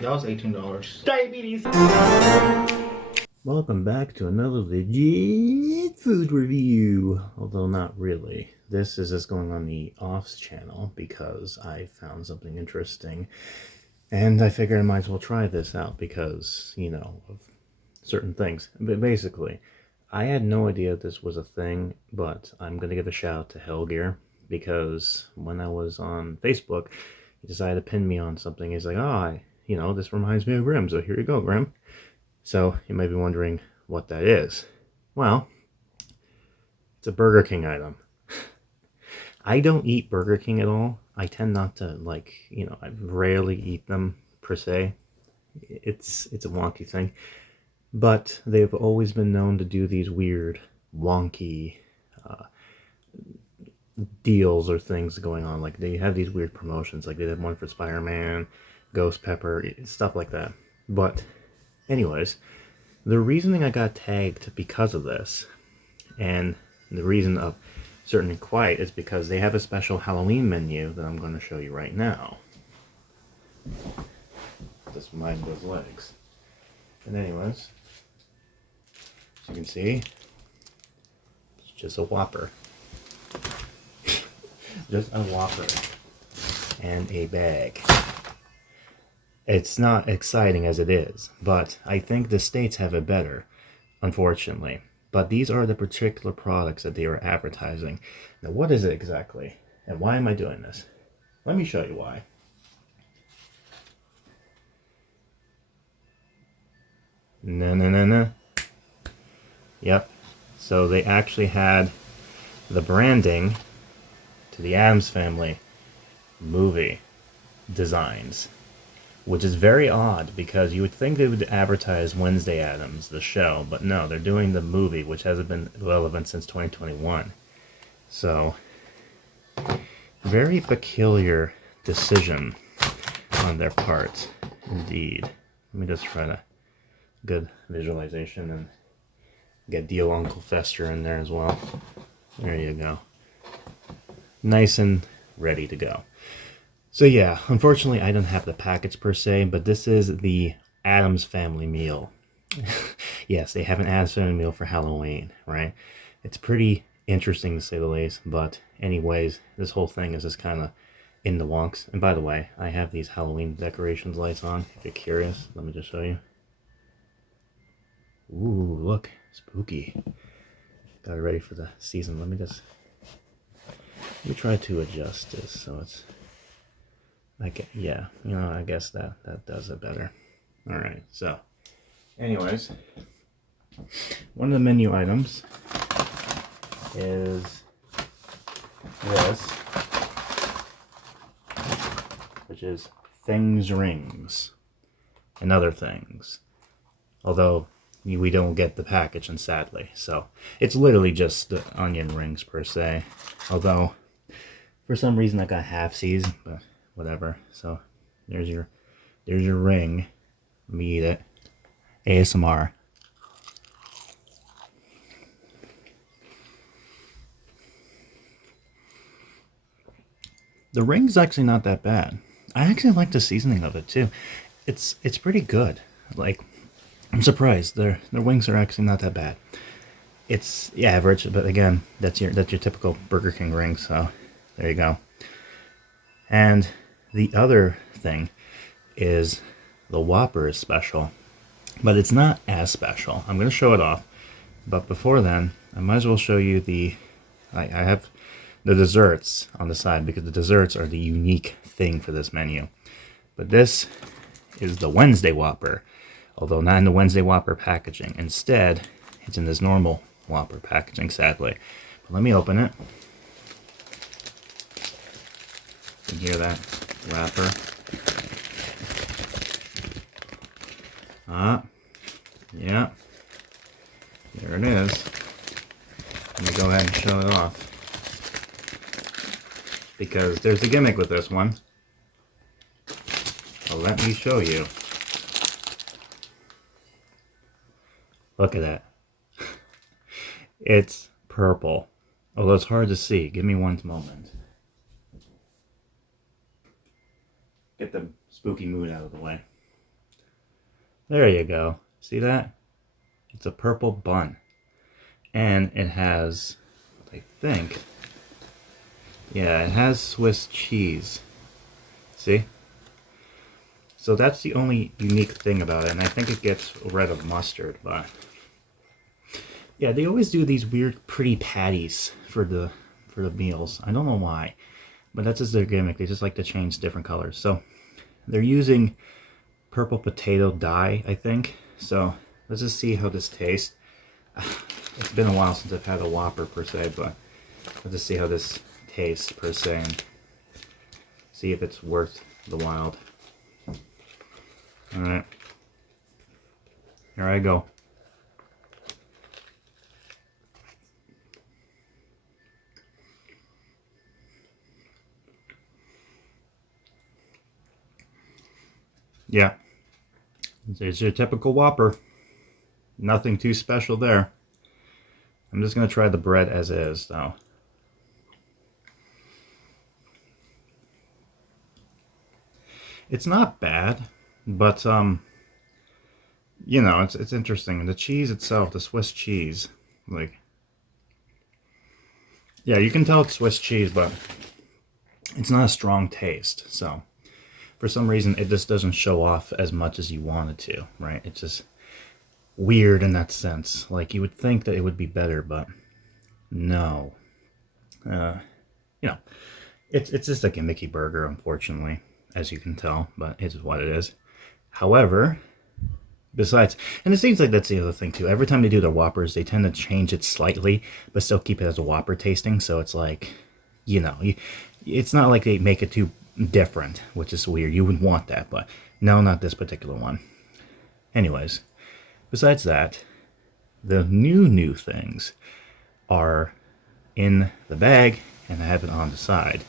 That was $18. Diabetes! Welcome back to another legit food review. Although not really. This is just going on the offs channel because I found something interesting. And I figured I might as well try this out because, you know, of certain things. But basically, I had no idea this was a thing, but I'm going to give a shout out to Hellgear because when I was on Facebook, he decided to pin me on something. He's like, you know, this reminds me of Grim, so here you go, Grim. So you might be wondering what that is. Well, it's a Burger King item. I don't eat Burger King at all. I tend not to, like, you know, I rarely eat them per se. It's a wonky thing. But they've always been known to do these weird, wonky deals or things going on. Like, they have these weird promotions. Like, they did one for Spider-Man, Ghost Pepper, stuff like that. But anyways, the reasoning I got tagged because of this, and the reason of certain and quiet, is because they have a special Halloween menu that I'm going to show you right now. Just mind those legs. And anyways, as you can see, it's just a Whopper. Just a Whopper. And a bag. It's not exciting as it is, but I think the States have it better, unfortunately. But these are the particular products that they are advertising. Now, what is it exactly? And why am I doing this? Let me show you why. No. Yep. So they actually had the branding to the Addams Family movie designs. Which is very odd, because you would think they would advertise Wednesday Addams, the show, but no, they're doing the movie, which hasn't been relevant since 2021. So, very peculiar decision on their part, indeed. Let me just try to good visualization and get Dio Uncle Fester in there as well. There you go. Nice and ready to go. So yeah, unfortunately I don't have the package per se, but this is the Addams Family meal. Yes, they have an Addams Family meal for Halloween, right? It's pretty interesting to say the least, but anyways, this whole thing is just kind of in the wonks. And by the way, I have these Halloween decorations lights on. If you're curious, let me just show you. Ooh, look, spooky. Got it ready for the season. Let me try to adjust this so it's... yeah, you know, I guess that does it better. Alright, so, anyways, one of the menu items is this, which is Things Rings and Other Things. Although, we don't get the package, and sadly, so, it's literally just the onion rings per se. Although, for some reason I got half-seas, but whatever. So there's your ring. Let me eat it. ASMR. The ring's actually not that bad. I actually like the seasoning of it too. It's pretty good. Like, I'm surprised. Their wings are actually not that bad. It's average, but again, that's your typical Burger King ring. So there you go. And the other thing is the Whopper is special, but it's not as special. I'm going to show it off, but before then, I might as well show you I have the desserts on the side, because the desserts are the unique thing for this menu. But this is the Wednesday Whopper, although not in the Wednesday Whopper packaging. Instead, it's in this normal Whopper packaging, sadly. But let me open it. You can hear that wrapper. Yeah. There it is. Let me go ahead and show it off. Because there's a gimmick with this one. So let me show you. Look at that. It's purple. Although it's hard to see. Give me one moment. Get the spooky mood out of the way. There you go. See that? It's a purple bun. And it has, I think, yeah, it has Swiss cheese. See? So that's the only unique thing about it, and I think it gets rid of mustard, but yeah, they always do these weird pretty patties for the meals. I don't know why, but that's just their gimmick. They just like to change different colors. So they're using purple potato dye, I think. So let's just see how this tastes. It's been a while since I've had a Whopper per se, but let's just see how this tastes per se and see if it's worth the while. Alright. Here I go. Yeah. There's your typical Whopper. Nothing too special there. I'm just going to try the bread as is, though. It's not bad, but, you know, it's interesting. The cheese itself, the Swiss cheese, like, yeah, you can tell it's Swiss cheese, but it's not a strong taste, so for some reason it just doesn't show off as much as you want it to, right? It's just weird in that sense. Like, you would think that it would be better, but no. You know, it's just a gimmicky burger, unfortunately, as you can tell, but it is what it is. However, besides, and it seems like that's the other thing too, every time they do their Whoppers, they tend to change it slightly, but still keep it as a Whopper tasting, so it's like, you know, it's not like they make it too different, which is weird. You wouldn't want that, but no, not this particular one. Anyways, besides that, the new things are in the bag, and I have it on the side.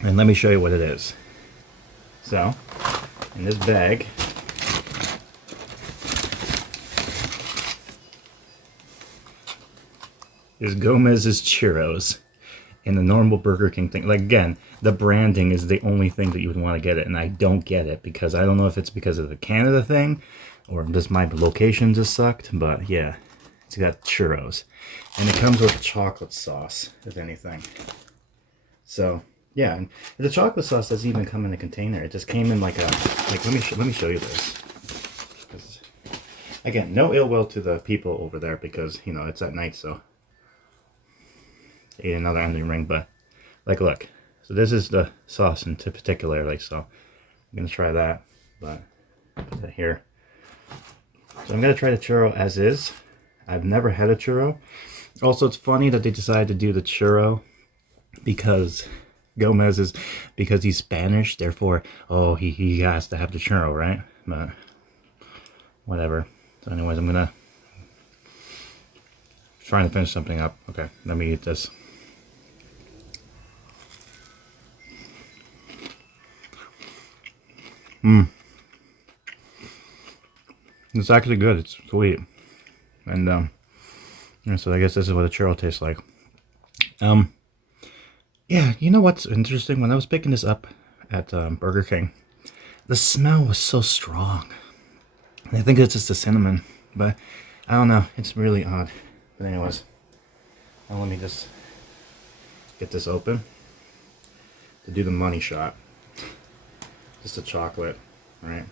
And let me show you what it is. So, in this bag, is Gomez's churros in the normal Burger King thing. Like, again, the branding is the only thing that you would want to get it, and I don't get it because I don't know if it's because of the Canada thing or just my location just sucked, but yeah, it's got churros. And it comes with chocolate sauce, if anything. So, yeah, and the chocolate sauce doesn't even come in a container. It just came in like a, like, let me show you this. Again, no ill will to the people over there because, you know, it's at night, so ate another onion ring, but like, look, so this is the sauce in particularly, so I'm gonna try that, but put that here. So I'm gonna try the churro as is. I've never had a churro. Also, it's funny that they decided to do the churro because Gomez is, because he's Spanish, therefore, oh, he has to have the churro, right? But whatever. So anyways, I'm trying to finish something up. Okay, let me eat this. It's actually good. It's sweet, and so I guess this is what a churro tastes like. Yeah, you know what's interesting? When I was picking this up at Burger King, the smell was so strong. I think it's just the cinnamon, but I don't know. It's really odd. But anyways, now let me just get this open to do the money shot. Just the chocolate, right?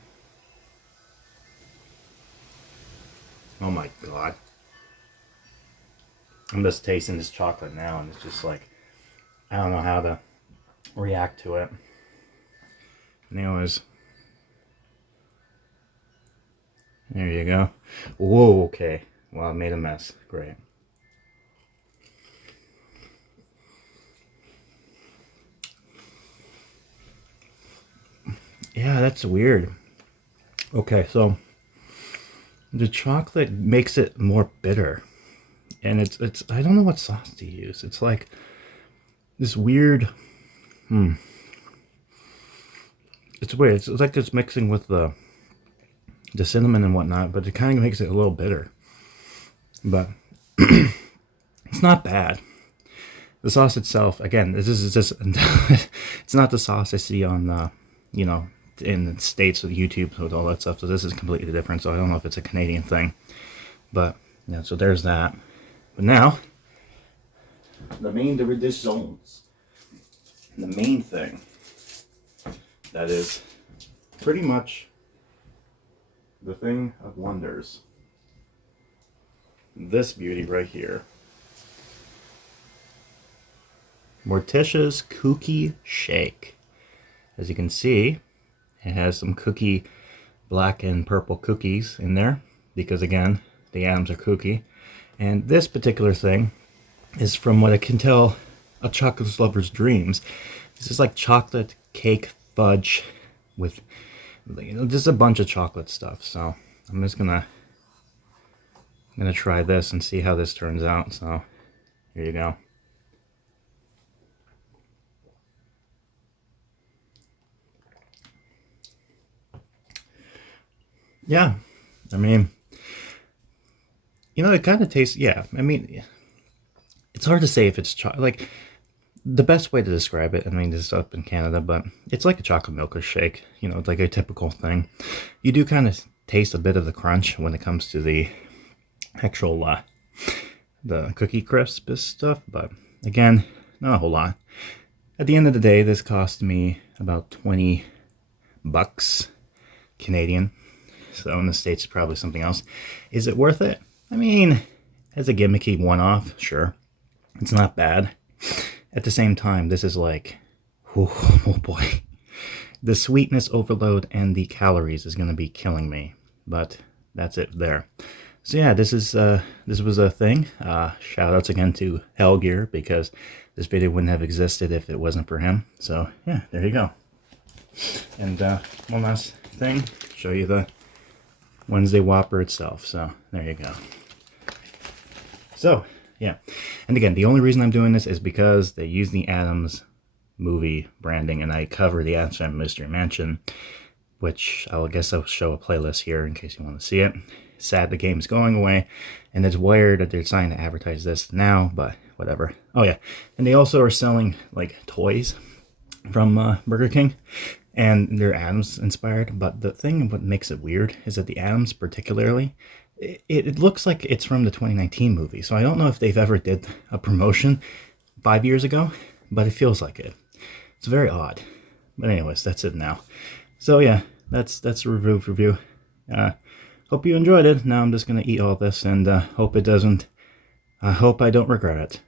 Oh my god. I'm just tasting this chocolate now, and it's just like, I don't know how to react to it. Anyways. There you go. Whoa, okay. Well, I made a mess. Great. Yeah, that's weird. Okay, so the chocolate makes it more bitter. And it's I don't know what sauce to use. It's like this weird, it's weird. It's like it's mixing with the cinnamon and whatnot, but it kind of makes it a little bitter. But it's not bad. The sauce itself, again, this is just it's not the sauce I see on you know, in the States with YouTube with all that stuff. So this is completely different. So I don't know if it's a Canadian thing, but yeah. So there's that. But now, the main zones. The main thing that is pretty much the thing of wonders. This beauty right here. Morticia's Cookie Shake. As you can see, it has some cookie, black and purple cookies in there, because again, the Addams are kooky. And this particular thing is, from what I can tell, a chocolate lover's dreams. This is like chocolate cake fudge with, you know, just a bunch of chocolate stuff. So I'm just gonna try this and see how this turns out. So here you go. Yeah, I mean, you know, it kind of tastes, yeah, I mean, it's hard to say if it's like, the best way to describe it, I mean, this is up in Canada, but it's like a chocolate milkshake, you know, it's like a typical thing. You do kind of taste a bit of the crunch when it comes to the actual, the cookie crisp stuff, but again, not a whole lot. At the end of the day, this cost me about 20 bucks Canadian. So in the States, it's probably something else. Is it worth it? I mean, as a gimmicky one-off, sure. It's not bad. At the same time, this is like, oh boy. The sweetness overload and the calories is going to be killing me. But that's it there. So yeah, this was a thing. Shout outs again to Hellgear, because this video wouldn't have existed if it wasn't for him. So yeah, there you go. And one last thing, show you the Wednesday Whopper itself. So there you go. So yeah, and again, the only reason I'm doing this is because they use the Addams movie branding, and I cover the Addams Family Mystery Mansion, which I guess I'll show a playlist here in case you want to see it. Sad the game's going away, and it's weird that they're trying to advertise this now, but whatever. Oh yeah, and they also are selling like toys from Burger King, and they're Addams inspired. But the thing what makes it weird is that the Addams particularly, it looks like it's from the 2019 movie. So I don't know if they've ever did a promotion 5 years ago, but it feels like it. It's very odd. But anyways, that's it now. So yeah, that's a review. Hope you enjoyed it. Now I'm just gonna eat all this, and hope I don't regret it.